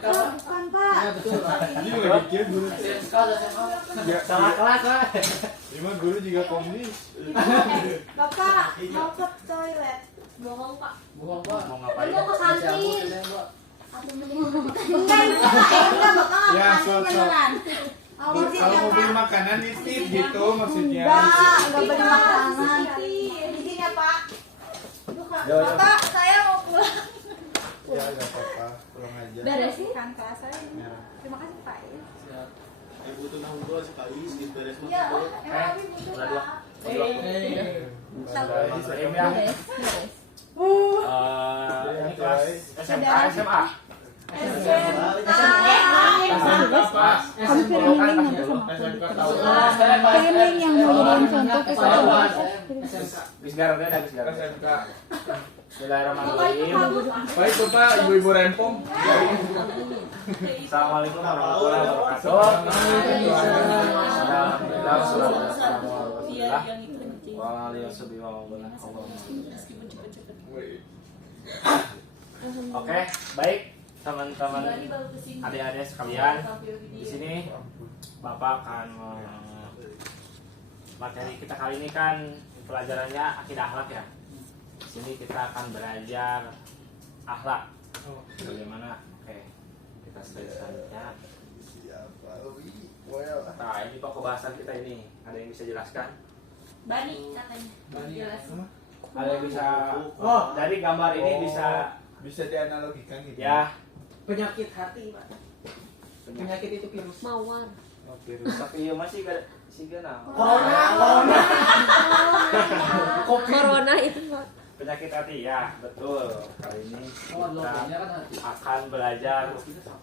SMK Pak. Bukan Pak. Ya betul Pak. Ini lagi kieu guru. SMK SMA. Salah kelas lah. Ini guru juga komunis. Bapak mau ke toilet. Bohong Pak. Bohong Pak. Mau ngapain? Mau ke kantin. Atau enggak Bapak. Ya, Kantin so. beneran. Kalau mau beli makanan nitip gitu maksudnya. Enggak beli makanan. Di sini ya Pak. Bapak, saya mau pulang. Ya enggak apa-apa, pulang aja. Beresin kan kelas saya. Ya. Terima kasih Pak. Siap. Ibu tuh nang dua sekali sedikit beres mah. Iya, emang Abi butuh udah dua. Pak. Ini kelas SMK, SMA. Kami kirimin nanti sama aku. Kirimin yang mau jadiin contoh ke saya. Bis garda ada bis garda. SMK. Bismillahirrahmanirrahim. Baik Bapak, Ibu-ibu rempong. Assalamualaikum warahmatullahi wabarakatuh. Alhamdulillah, wassalamualaikum warahmatullahi wabarakatuh. Oke, baik teman-teman adik-adik sekalian, di sini Bapak akan materi kita kali ini kan pelajarannya akidah akhlak ya. Di sini kita akan belajar akhlak. Bagaimana? Oke, kita selanjutnya. Nah, ini pokok bahasan kita ini. Ada yang bisa jelaskan? Bani katanya. Bani. Jelas. Ada yang bisa? Oh, dari gambar ini bisa dianalogikan gitu. ya. Penyakit hati Pak. Penyakit itu virus. Mawar. Oke, tapi ya masih gak sih gana. Corona itu Pak. Penyakit hati ya, betul. Kali ini Oh, kita logonya kan hati. akan belajar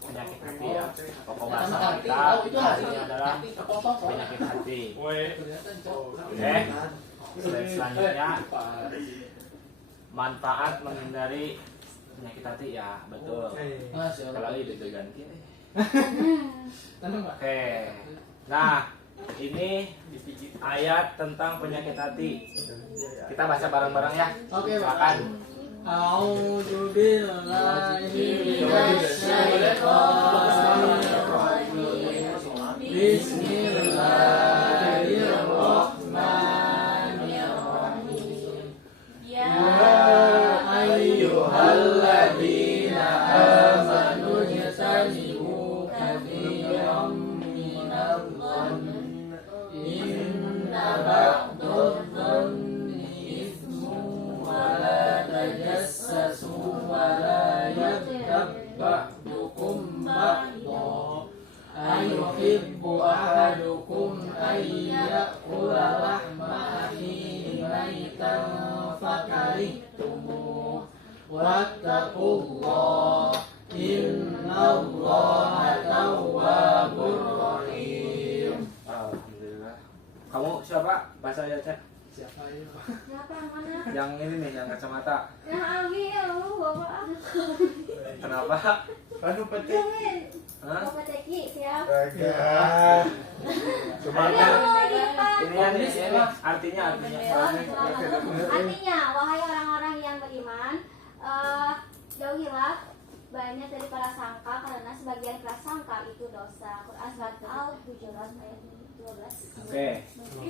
penyakit hati ya. Pokok Pertama bahasan hati. kita Oh, itu hati. ini adalah Hati kepotong soalnya. penyakit hati. Kelihatan, Cok. Oke. Slide selanjutnya manfaat menghindari penyakit hati ya, betul. Nah, siapa? Kalau itu ganti. Tenang Pak. Oke. Nah, ini ayat tentang penyakit hati. Kita baca bareng-bareng ya. Oke, Pak. Silakan. A'udzu billahi minasyaitonir rajim. Bismillahirrahmanirrahim. Ya. Ayyuhalladzina amanu jtanibu katsiran minadh-dhanni inna ba'dadh-dhanni ithmun wa la tajassasu wa la yaghtab ba'dukum ba'dha ayuhibbu ahadukum ayyakula lahma akhihi maitan fakarihtumuh wattaqullah innallaha tawwabur rahim. Alhamdulillah. Kamu siapa? Bahasa ayatnya? Siapa ya? Siapa yang mana? Yang ini nih, yang kacamata. Yang Abi ya lu Bapak. Kenapa? Anu peti. Jangan. Hah? Bapak Teki siap. Agak. Ayo di depan. Ini artinya. Artinya, wahai orang-orang yang beriman, jauhilah banyak dari prasangka karena sebagian prasangka itu dosa. Quran surat Al-Hujurat ayat 12. Oke.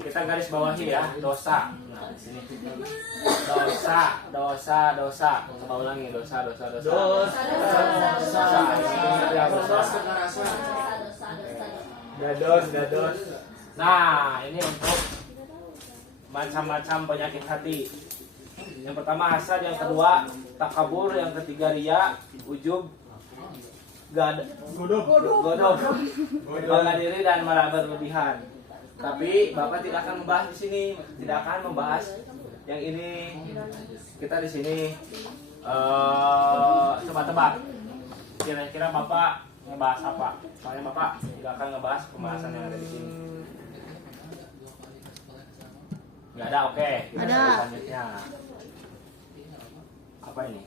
Kita garis bawahi ya, dosa. Nah, di sini. Dosa. Coba ulangi, dosa. Dados. Nah, ini untuk macam-macam penyakit hati. Yang pertama hasad, yang kedua takabur, yang ketiga riya, ujub, godok, bangga diri dan malah berlebihan. Tapi Bapak tidak akan membahas di sini, tidak akan membahas yang ini. Kita di sini coba tebak. Kira-kira Bapak ngebahas apa? Soalnya Bapak tidak akan ngebahas pembahasan yang ada di sini. Nggak ada, oke. Kita Ada. selanjutnya. Apa ini?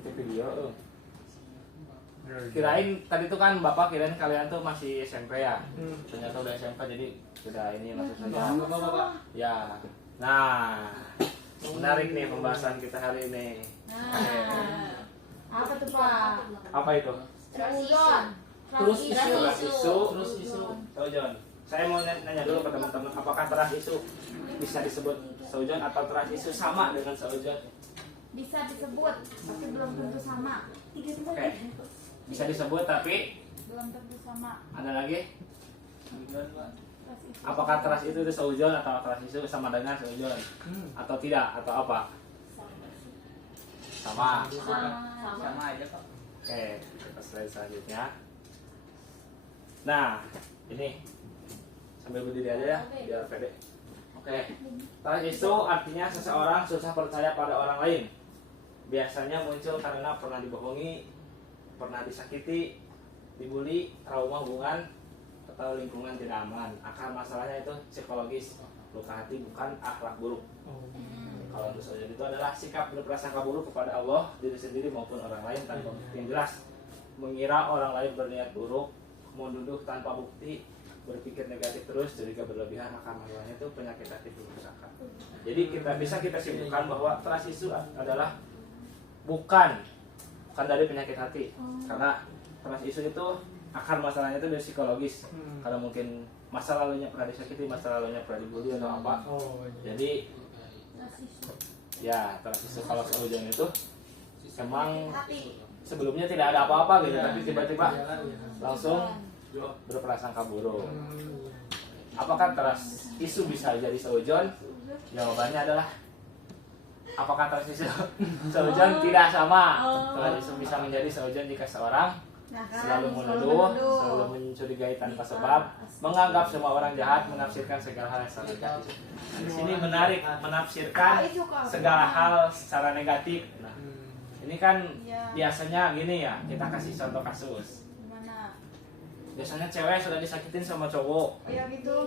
Itu video. Kirain tadi tuh kan Bapak kirain kalian tuh masih SMP ya. Ternyata udah SMP jadi sudah ini langsung saja. Bapak. Ya. Nah, menarik nih pembahasan kita hari ini. Oke. Apa tuh Pak? Apa itu? Trust Terus isu. Terus isu. Seujon. Saya mau nanya dulu ke teman-teman, apakah trust isu bisa disebut seujon atau trust isu sama dengan seujon? Bisa disebut, tapi belum tentu sama. Oke. Bisa disebut tapi Belum tentu sama. ada lagi? Trust isu. Apakah trust itu seujon atau trust isu sama dengan seujon? Atau tidak atau apa? Sama. Sama aja kok. Oke, kita slide selanjutnya. Nah, ini sambil berdiri aja ya, biar pede. Oke, trust isu artinya seseorang susah percaya pada orang lain. Biasanya muncul karena pernah dibohongi, pernah disakiti, dibully, trauma hubungan, atau lingkungan tidak aman. Akar masalahnya itu psikologis, luka hati bukan akhlak buruk. Kalau untuk seujon itu adalah sikap berprasangka buruk kepada Allah, diri sendiri maupun orang lain tanpa bukti yang jelas. Mengira orang lain berniat buruk, menuduh tanpa bukti, berpikir negatif terus, curiga berlebihan, akar masalahnya itu penyakit hati kerusakan. Jadi kita simpulkan bahwa trust isu adalah bukan dari penyakit hati, karena trust isu itu akar masalahnya itu dari psikologis, karena mungkin masa lalunya pernah disakiti, masa lalunya pernah dibully atau apa. Jadi ya trust isu kalau seujon itu emang sebelumnya tidak ada apa-apa gitu, tapi tiba-tiba langsung berprasangka buruk. Apakah trust isu bisa jadi seujon? Jawabannya adalah apakah trust isu seujon? Tidak sama. Trust isu bisa menjadi seujon jika seorang selalu menuduh, selalu mencurigai tanpa sebab, menganggap semua orang jahat, menafsirkan segala hal secara negatif. Di sini menarik, menafsirkan segala hal secara negatif. Nah, ini kan biasanya gini ya, kita kasih contoh kasus. Gimana? Biasanya cewek sudah disakitin sama cowok, Ya gitu.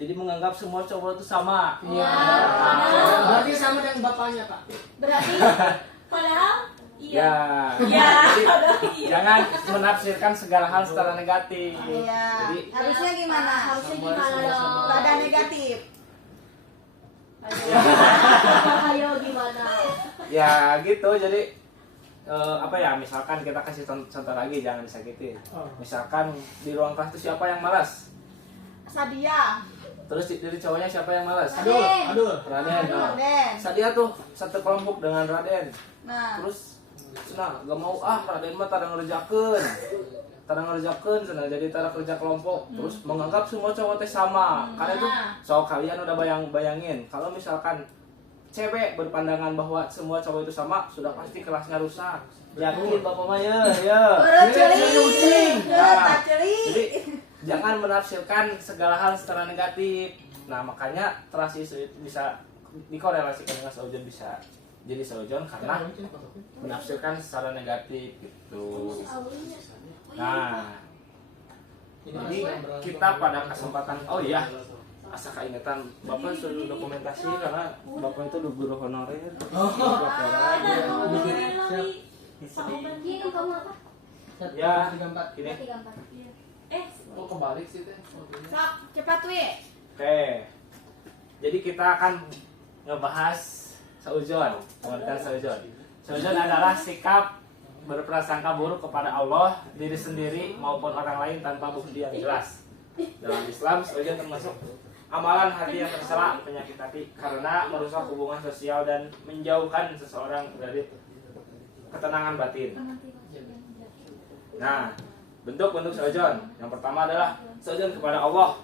jadi menganggap semua cowok itu sama. Iya. Berarti sama dengan bapaknya, Pak. Berarti padahal Ya, jadi jangan menafsirkan segala hal secara negatif. Iya. Jadi Harusnya gimana? harusnya gimana dong? Gak ada negatif. Ayo gimana? ya gitu, jadi apa ya, misalkan kita kasih contoh lagi, jangan disakitin. Misalkan di ruang kelas itu siapa yang malas? Sadia. Terus dari cowoknya siapa yang malas? Aduh. Raden. Nah, Den. Sadia tuh satu kelompok dengan Raden. Nah. Terus gak mau Raden mah tada ngerjakeun cenah, jadi tada kerja kelompok. Terus menganggap semua cowok teh sama. Karena itu soal kalian udah bayangin kalau misalkan cewek berpandangan bahwa semua cowok itu sama, sudah pasti kelasnya rusak. Yakin Bapak mah ya. Nah, jadi jangan menafsirkan segala hal secara negatif. Nah, makanya trust isu itu bisa dikorelasikan dengan seujon, bisa jadi seujon karena menafsirkan secara negatif gitu. Nah, jadi kita pada kesempatan, oh iya, asa keingetan Bapak suruh dokumentasi karena Bapak itu guru honorer. Gini kamu apa? Ya, ini. 34. Oh, kebalik sih teh. Sok, cepat Wi. Oke. Jadi kita akan ngebahas seujon, pengertian seujon. Seujon adalah sikap berprasangka buruk kepada Allah, diri sendiri maupun orang lain tanpa bukti yang jelas. Dalam Islam, seujon termasuk amalan hati yang tercela, penyakit hati karena merusak hubungan sosial dan menjauhkan seseorang dari ketenangan batin. Nah, bentuk-bentuk seujon. Yang pertama adalah seujon kepada Allah,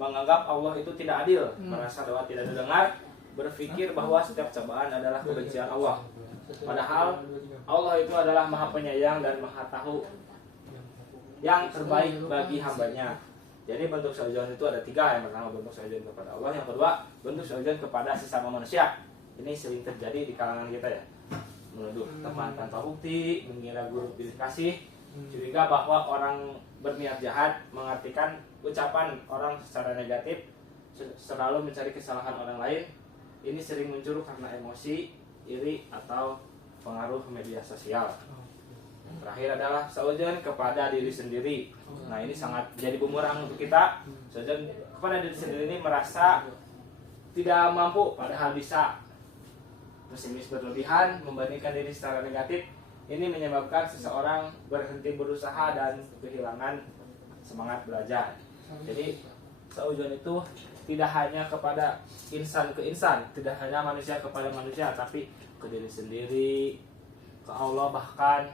menganggap Allah itu tidak adil, merasa bahwa tidak didengar, berpikir bahwa setiap cobaan adalah kebencian Allah. Padahal Allah itu adalah Maha Penyayang dan Maha Tahu yang terbaik bagi hambanya. Jadi bentuk seujon itu ada 3. Yang pertama bentuk seujon kepada Allah, yang kedua bentuk seujon kepada sesama manusia. Ini sering terjadi di kalangan kita ya. Menuduh teman tanpa bukti, mengira guru pilih kasih, curiga bahwa orang berniat jahat, mengartikan ucapan orang secara negatif, selalu mencari kesalahan orang lain. Ini sering muncul karena emosi, iri, atau pengaruh media sosial. Terakhir adalah seujon kepada diri sendiri. Nah, ini sangat jadi bumerang untuk kita. Seujon kepada diri sendiri ini merasa tidak mampu padahal bisa. Pesimis berlebihan, membandingkan diri secara negatif. Ini menyebabkan seseorang berhenti berusaha dan kehilangan semangat belajar. Jadi seujun itu tidak hanya kepada insan ke insan, tidak hanya manusia kepada manusia, tapi ke diri sendiri, ke Allah bahkan,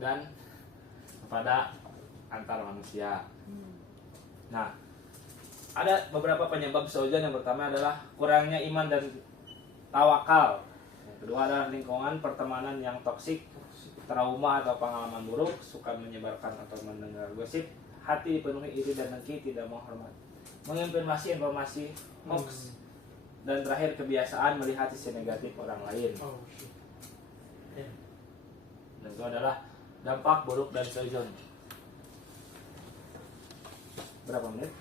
dan kepada antar manusia. Nah, ada beberapa penyebab seujun. Yang pertama adalah kurangnya iman dan tawakal. Yang kedua adalah lingkungan pertemanan yang toksik, trauma atau pengalaman buruk, suka menyebarkan atau mendengar gosip, hati dipenuhi iri dan dengki, tidak menghormat, mengimplementasi informasi hoax, dan terakhir kebiasaan melihat sisi negatif orang lain. Dan itu adalah dampak buruk dari seujun. Berapa menit?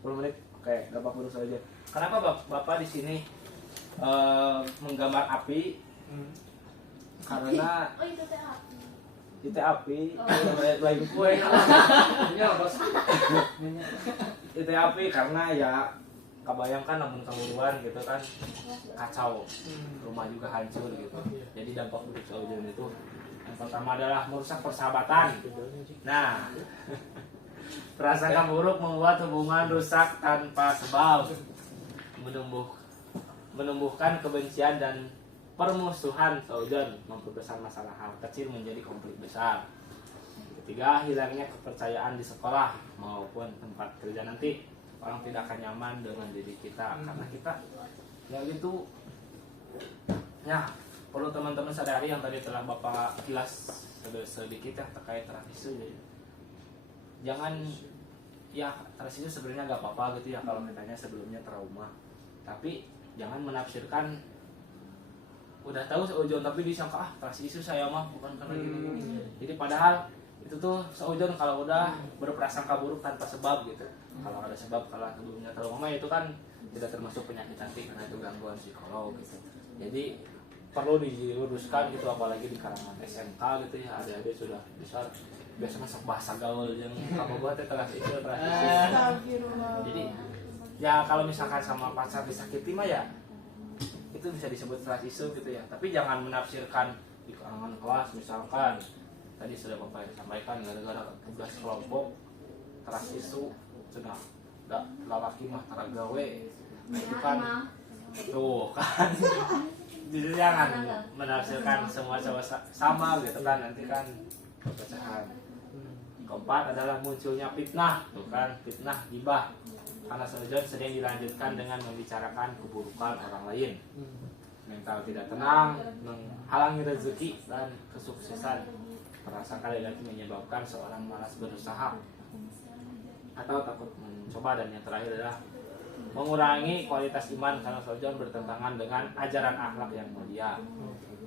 10 menit. Oke, dampak buruk seujun. Kenapa Bapak di sini menggambar api? Karena Oh itu teh api. itu api, lain kue. Itu api karena ya kebayangkan namun kemuruan gitu kan, kacau, rumah juga hancur gitu. Jadi dampak buruk seujun itu yang pertama adalah merusak persahabatan. Nah, prasangka buruk membuat hubungan rusak tanpa sebab, menumbuhkan kebencian dan permusuhan seujun, memperbesar masalah hal kecil menjadi konflik besar. Ketiga, hilangnya kepercayaan di sekolah maupun tempat kerja nanti. Orang tidak akan nyaman dengan diri kita karena kita yang itu ya perlu teman-teman sadari yang tadi telah Bapak kilas sedikit ya terkait transisi. Jadi jangan ya transisi sebenarnya gak apa-apa gitu ya kalau katanya sebelumnya trauma, tapi jangan menafsirkan udah tahu seujun tapi disangka transisi saya mah bukan karena gini. Jadi padahal itu tuh seujun kalau udah berprasangka buruk tanpa sebab gitu. Kalau ada sebab, kalau sebelumnya trauma itu kan tidak termasuk penyakit hati karena itu gangguan psikolog gitu. Jadi perlu diluruskan gitu, apalagi di kalangan SMK gitu ya, adik-adik sudah besar biasa masuk bahasa gaul yang apa buat transisi. Jadi ya kalau misalkan sama pacar disakiti mah ya itu bisa disebut transisi gitu ya, tapi jangan menafsirkan di kalangan kelas misalkan tadi sudah Bapak sampaikan gara-gara tugas kelompok transisi sudah enggak lalaki mah taragawe itu kan tuh kan. Jadi jangan menafsirkan semua cowok sama gitu kan, nanti kan perpecahan. Keempat adalah munculnya fitnah, tuh kan, fitnah gibah. Karena seujun sering dilanjutkan dengan membicarakan keburukan orang lain. Mental tidak tenang, menghalangi rezeki dan kesuksesan. Prasangka negatif menyebabkan seorang malas berusaha atau takut mencoba, dan yang terakhir adalah mengurangi kualitas iman karena seujun bertentangan dengan ajaran akhlak yang mulia.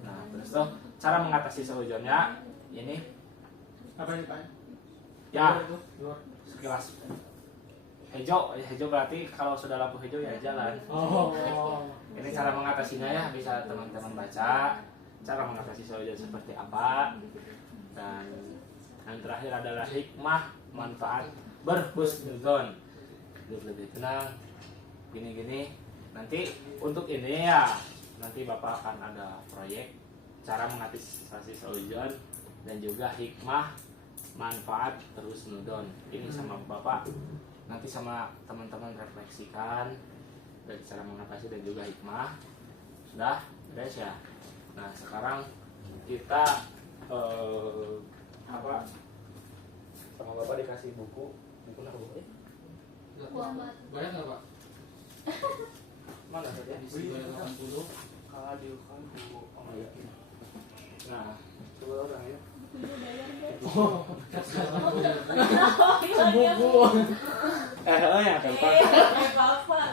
Nah, terus tuh cara mengatasi seujunnya ini Apa nih Pak? ya sekilas hijau berarti kalau sudah lampu hijau ya jalan. Ini cara mengatasinya ya, bisa teman-teman baca cara mengatasi seujun seperti apa. Dan yang terakhir adalah hikmah manfaat berhusnudzon, lebih tenang gini-gini. Nanti untuk ini ya nanti Bapak akan ada proyek cara mengatasi seujun dan juga hikmah manfaat berhusnudzon. Ini sama Bapak nanti sama teman-teman refleksikan dari cara mengatasi dan juga hikmah. Sudah beres ya. Nah sekarang kita apa sama Bapak dikasih buku nah buku Banyak nggak Pak? mana saja Isi 80. kalau diukur buku nah coba orang ya Buku. ya kan Pak Bapak.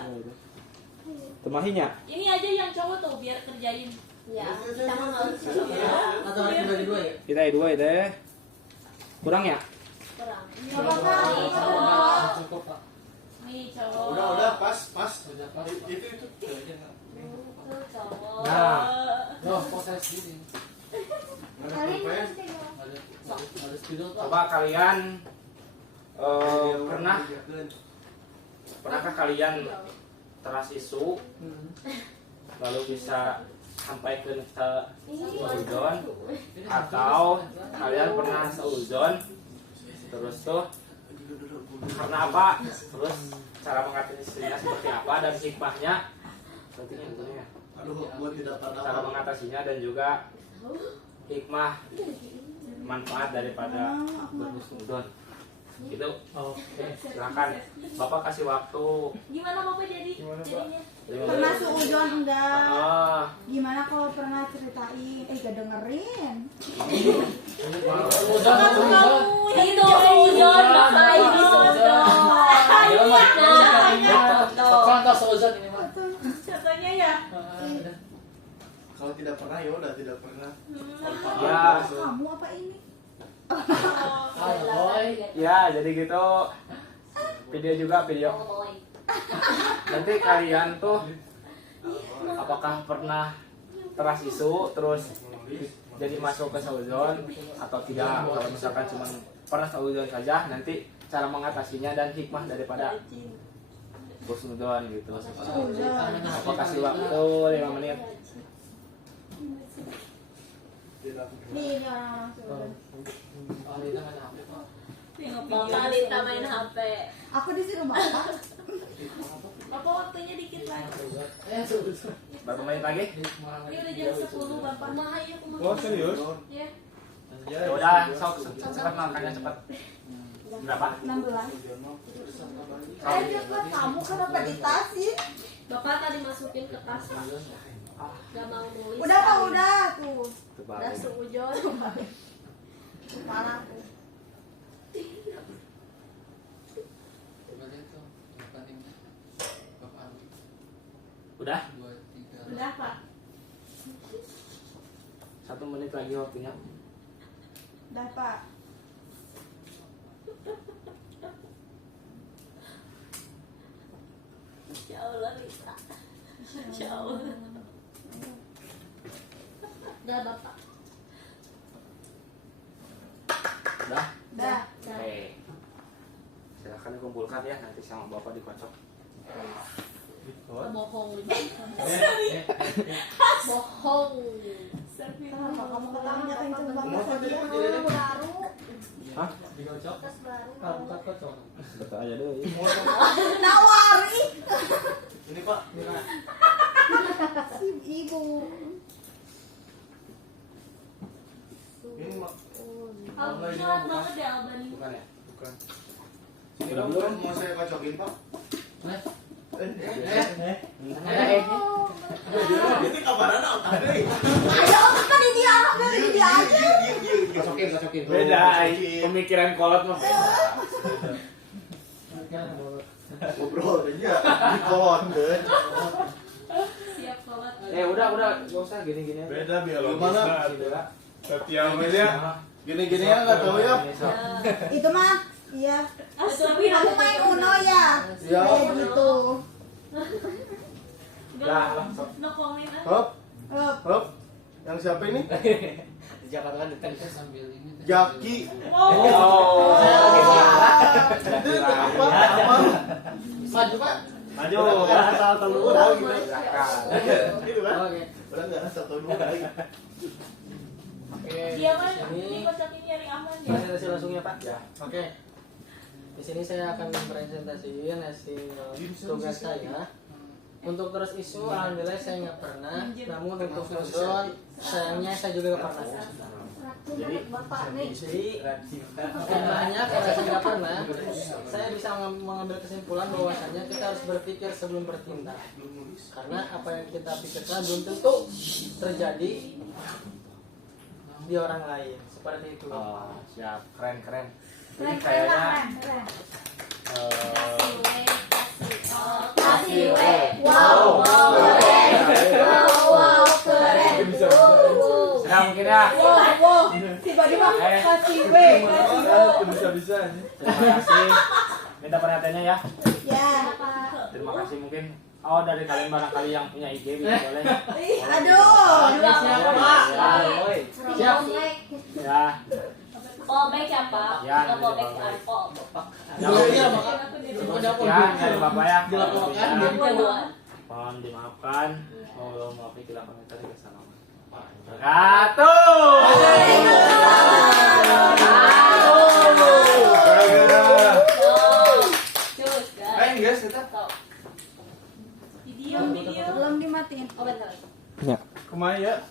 temahinya Ini aja yang cowok tuh biar kerjain. Ya, kita mau nggak usah. Atau lagi bagi dua ya? kita dua deh kurang ya Kurang. Nggak Apa apa-apa. kali? Nih, cowok. Cukup Pak. Nih cowok. Udah pas Udah pas. itu Itu cowok. Nah. Loh, proses gini. Kalian pasti Ada spidol Pak. coba kalian pernahkah kalian teras isu lalu bisa sampai ke seuzon, atau kalian pernah seuzon terus tuh karena apa, terus cara mengatasinya seperti apa dan hikmahnya pentingnya tentunya cara mengatasinya dan juga hikmah manfaat daripada berhusnuzon gitu. Oke, silakan Bapak kasih waktu. Gimana Bapak jadinya? Pernah seuzon enggak? Ah, Gimana kalau pernah ceritain? Gak dengerin. Itu seuzon, Bapak ini seuzon. Contohnya ya. Kalau tidak pernah ya udah tidak pernah. ya, Kamu apa ini? ya jadi gitu. Video. Nanti kalian tuh apakah pernah teras isu terus jadi masuk ke seuzon atau tidak? Kalau misalkan cuma pernah seuzon saja, nanti cara mengatasinya dan hikmah daripada husnuzon gitu. Apa kasih waktu 5 menit. Nih, ini orang-orang seuzon. Bapak Alita main HP. Aku disuruh bapak. Bapak waktunya dikit lagi. Berapa menit lagi? Ini udah jam 10 Bapak. Mah ayo Oh serius? Ya. Ya udah, sok cepat makannya cepat. Berapa? 16. Ayo cepat, kamu kenapa ditasin? Bapak tadi masukin ke tas Pak. Gak mau nulis. Udah Pak, udah tuh. Udah seuzon. Parah tuh. Udah? Udah Pak. 1 menit lagi waktunya. Udah Pak. Insya Allah Rita. Insya Allah. Udah Bapak. Udah? Udah. Oke. Silakan dikumpulkan ya, nanti sama Bapak dikocok. Bohong. Bohong. Kenapa kamu ketanya kenceng banget Kenapa saja? jadi- Baru. Hah? Tas baru. Betul aja deh. Nawari. Ini Pak. Si ibu. Ini Mak. Alhamdulillah banget ya Albani. Bukan ya? Bukan. Ini belum mau saya kocokin Pak. Ini kabaran apa nih? Ayo, kan ini anak dari dia aja. Kocokin. Beda, pemikiran kolot mah beda. Ngobrol aja. Di kolon deh. Siap sholat. Udah, gak usah gini-gini aja. Beda biologis. Gimana? Nah, setiap media. Gini-gini ya nggak tahu ya. Itu mah, iya. Tapi Kamu main Uno ya? Ya. Kayak gitu. Ya, langsung. No comment ah. Hop, Up. hop. Yang siapa ini? Jakarta kan dekat sambil ini. Jaki. Oh. Itu apa? Apa? Maju Pak. Maju. Asal tahu dulu gitu. Silakan. Gitu kan? Udah nggak asal tahu dulu lagi. Dia mah dikocokin nyari aman ya. Presentasi langsung ya Pak. Ya. Oke, di sini saya akan mempresentasikan hasil tugas saya. Untuk terus isu, alhamdulillah saya nggak pernah. Namun untuk nuzon, sayangnya saya juga nggak pernah. Jadi Bapak nih. Jadi hikmahnya karena saya nggak pernah, saya bisa mengambil kesimpulan bahwasanya kita harus berpikir sebelum bertindak. Karena apa yang kita pikirkan belum tentu terjadi di orang lain. Seperti itu. Oh, siap. Keren. Jadi Keren, kayaknya keren. Kasih we. Wow. Keren. Wow, keren. Nah, mungkin ya. Wow. Tiba-tiba kasih we. Bisa-bisa nih. Terima kasih. Minta perhatiannya ya. Ya. Terima kasih mungkin. Oh, dari kalian barangkali yang punya IG bisa boleh. Aduh. Siap. Ya. Polback ya Pak. Ya, Nggak polback polback. Arpol. Iya, Ya, dari Bapak ya. Dilaporkan. Dua-dua. Mohon dimaafkan. Mohon maaf bila komentar kesalahan. Wabarakatuh. Ayo guys, kita. Video. Belum dimatiin. Oh, bentar. Kumaha ya?